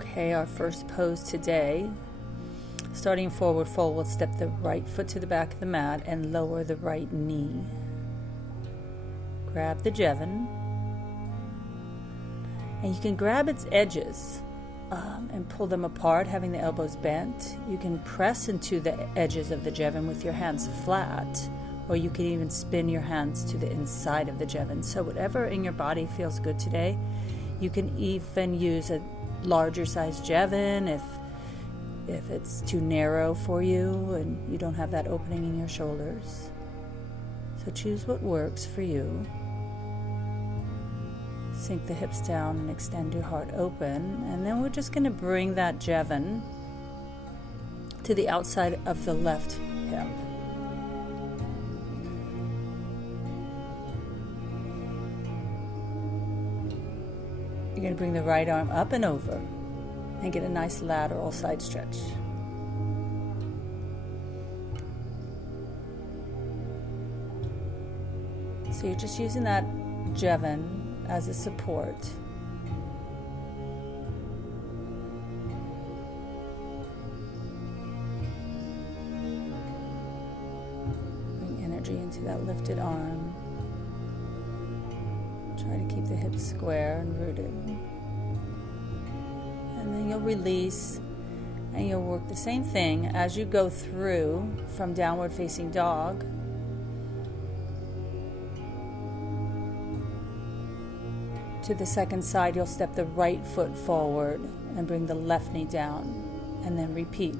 Okay, our first pose today. Starting forward fold, we'll step the right foot to the back of the mat and lower the right knee. Grab the Jevin, and you can grab its edges and pull them apart, having the elbows bent. You can press into the edges of the Jevin with your hands flat, or you can even spin your hands to the inside of the Jevin. So whatever in your body feels good today. You can even use a larger size Jevin if it's too narrow for you and you don't have that opening in your shoulders. So choose what works for you. Sink the hips down and extend your heart open. And then we're just going to bring that Jevin to the outside of the left hip. You're going to bring the right arm up and over and get a nice lateral side stretch. So you're just using that Jevin as a support. Bring energy into that lifted arm. Try to keep the hips square and rooted. And then you'll release and you'll work the same thing as you go through from downward facing dog. To the second side, you'll step the right foot forward and bring the left knee down, and then repeat.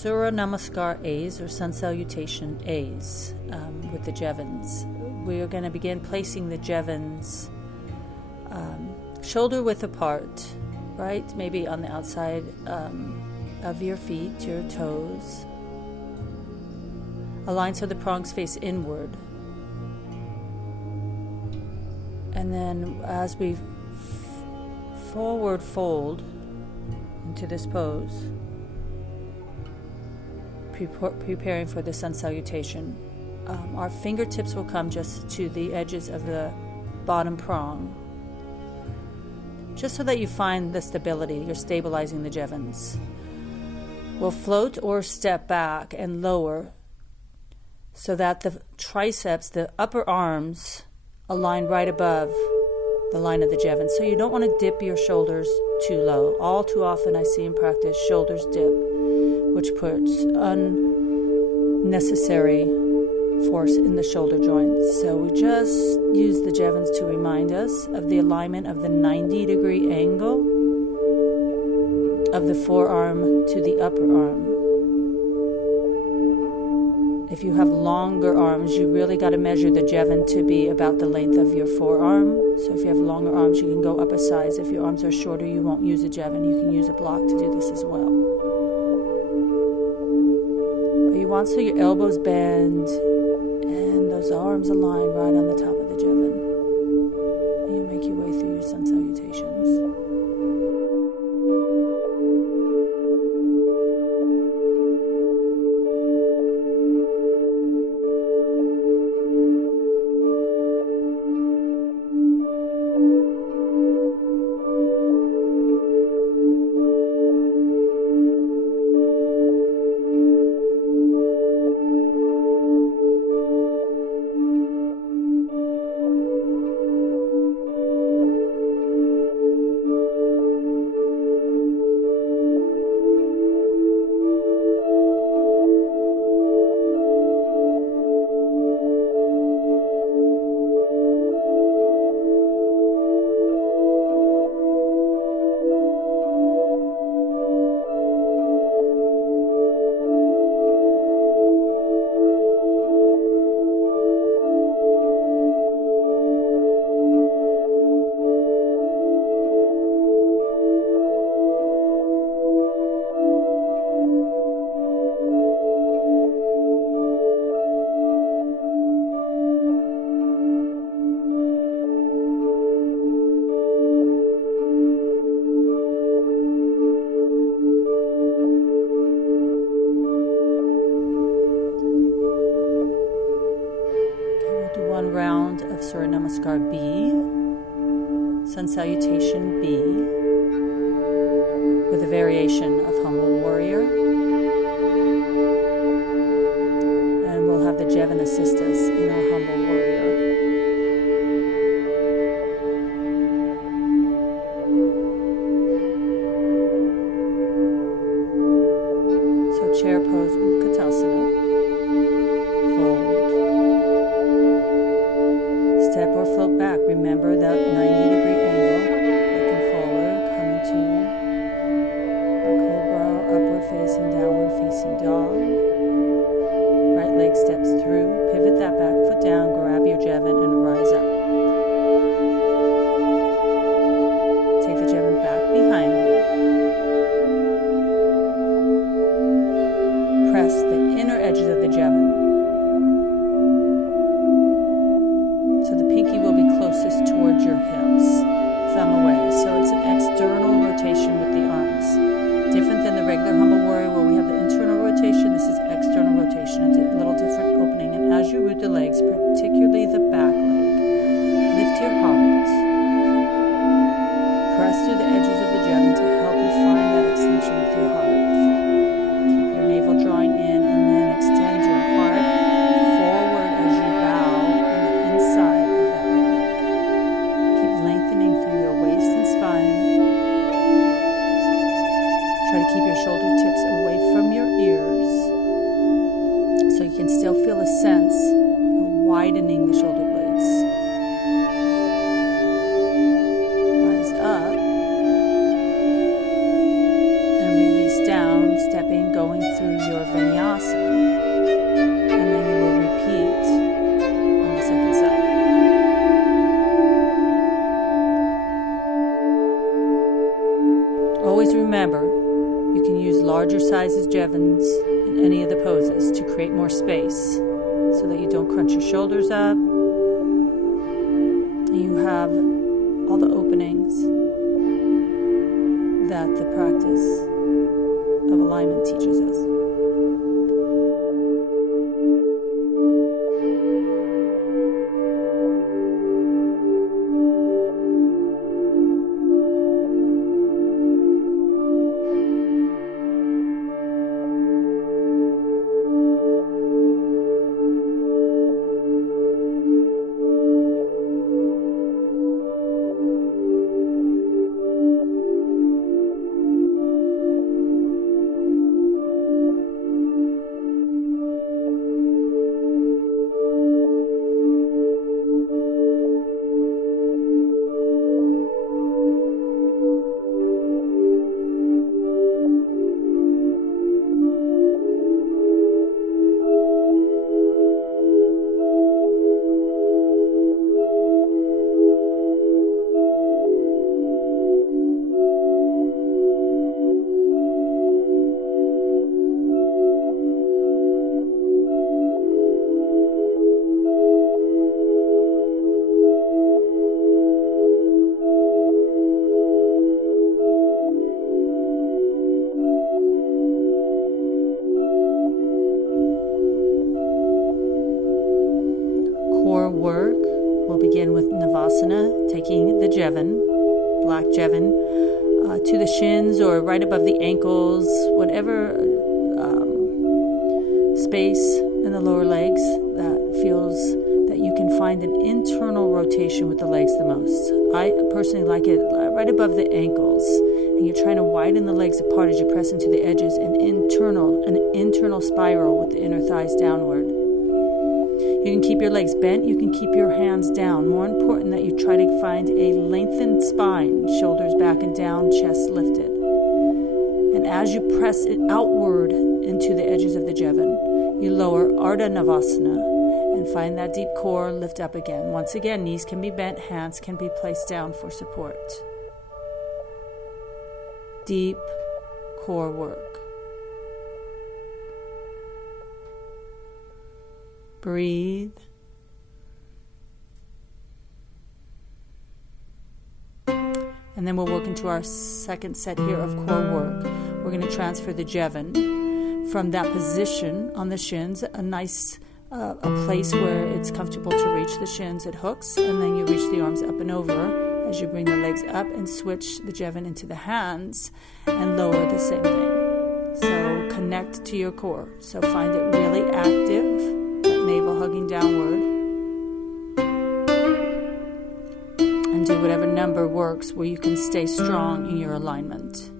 Surya Namaskar A's, or Sun Salutation A's, with the Jevins. We are going to begin placing the Jevins shoulder width apart, right? Maybe on the outside of your feet, your toes. Align so the prongs face inward. And then as we forward fold into this pose, preparing for the sun salutation, our fingertips will come just to the edges of the bottom prong, just so that you find the stability. You're stabilizing the Jevins. We'll float or step back and lower so that the triceps, the upper arms, align right above the line of the Jevin. So you don't want to dip your shoulders too low. All too often I see in practice shoulders dip, which puts unnecessary force in the shoulder joints. So we just use the Jevins to remind us of the alignment of the 90-degree angle of the forearm to the upper arm. If you have longer arms, you really got to measure the Jevin to be about the length of your forearm. So if you have longer arms, you can go up a size. If your arms are shorter, you won't use a Jevin. You can use a block to do this as well. But you want so your elbows bend and those arms align right on the top of the Jevin. And you make your way through your sun salutations. Round of Surya Namaskar B, Sun Salutation B, with a variation of Humble Warrior. And we'll have the Jevin assist us in our Humble Warrior. So chair pose, Utkatasana. Fold. Step or float back. Remember that 90-degree angle. Looking forward, coming to our cobra, upward facing, downward facing dog. Right leg steps through. Pivot that back foot down. Grab your Jevin. always remember, you can use larger sizes Jevons in any of the poses to create more space so that you don't crunch your shoulders up. You have all the openings that the practice of alignment teaches us. Core work will begin with Navasana, taking the Jevin, black Jevin, to the shins or right above the ankles, whatever space in the lower legs that feels that you can find an internal rotation with the legs the most. I personally like it right above the ankles, and you're trying to widen the legs apart as you press into the edges, an internal spiral with the inner thighs downward. You can keep your legs bent, you can keep your hands down. More important that you try to find a lengthened spine, shoulders back and down, chest lifted. And as you press it outward into the edges of the Jevin, you lower Ardha Navasana and find that deep core, lift up again. Once again, knees can be bent, hands can be placed down for support. Deep core work. Breathe. And then we'll work into our second set here of core work. We're going to transfer the Jevin from that position on the shins, a nice a place where it's comfortable to reach the shins. It hooks, and then you reach the arms up and over as you bring the legs up and switch the Jevin into the hands and lower the same thing. So connect to your core. So find it really active. Navel hugging downward, and do whatever number works where you can stay strong in your alignment.